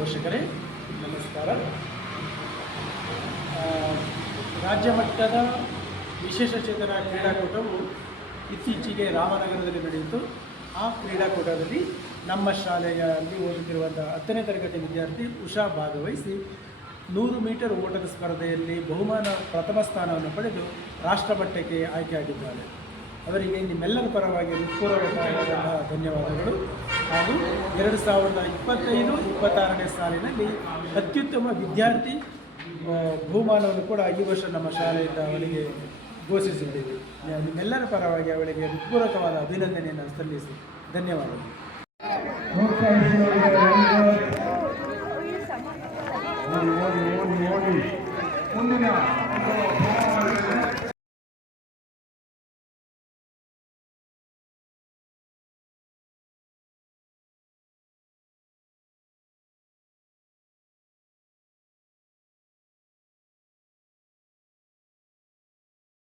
ಪೋಷಕರೇ ನಮಸ್ಕಾರ. ರಾಜ್ಯ ಮಟ್ಟದ ವಿಶೇಷಚೇತನ ಕ್ರೀಡಾಕೂಟವು ಇತ್ತೀಚೆಗೆ ರಾಮನಗರದಲ್ಲಿ ನಡೆಯಿತು. ಆ ಕ್ರೀಡಾಕೂಟದಲ್ಲಿ ನಮ್ಮ ಶಾಲೆಯಲ್ಲಿ ಓದುತ್ತಿರುವಂಥ 10ನೇ ತರಗತಿ ವಿದ್ಯಾರ್ಥಿ ಉಷಾ ಭಾಗವಹಿಸಿ 100 ಮೀಟರ್ ಓಟದ ಸ್ಪರ್ಧೆಯಲ್ಲಿ ಪ್ರಥಮ ಸ್ಥಾನವನ್ನು ಪಡೆದು ರಾಷ್ಟ್ರಮಟ್ಟಕ್ಕೆ ಆಯ್ಕೆಯಾಗಿದ್ದಾರೆ. ಅವರಿಗೆ ನಿಮ್ಮೆಲ್ಲರ ಪರವಾಗಿ ಹೃತ್ಪೂರ್ವಕವಾದ ಧನ್ಯವಾದಗಳು. ಹಾಗೂ 2025-26ನೇ ಸಾಲಿನಲ್ಲಿ ಅತ್ಯುತ್ತಮ ವಿದ್ಯಾರ್ಥಿ ಬಹುಮಾನವನ್ನು ಕೂಡ ಈ ವರ್ಷ ನಮ್ಮ ಶಾಲೆಯಿಂದ ಅವರಿಗೆ ಘೋಷಿಸಿದ್ದೇವೆ. ನಿಮ್ಮೆಲ್ಲರ ಪರವಾಗಿ ಅವಳಿಗೆ ಹೃತ್ಪೂರ್ವಕವಾದ ಅಭಿನಂದನೆಯನ್ನು ಸಲ್ಲಿಸಿ ಧನ್ಯವಾದಗಳು. ಮುಂದಿನ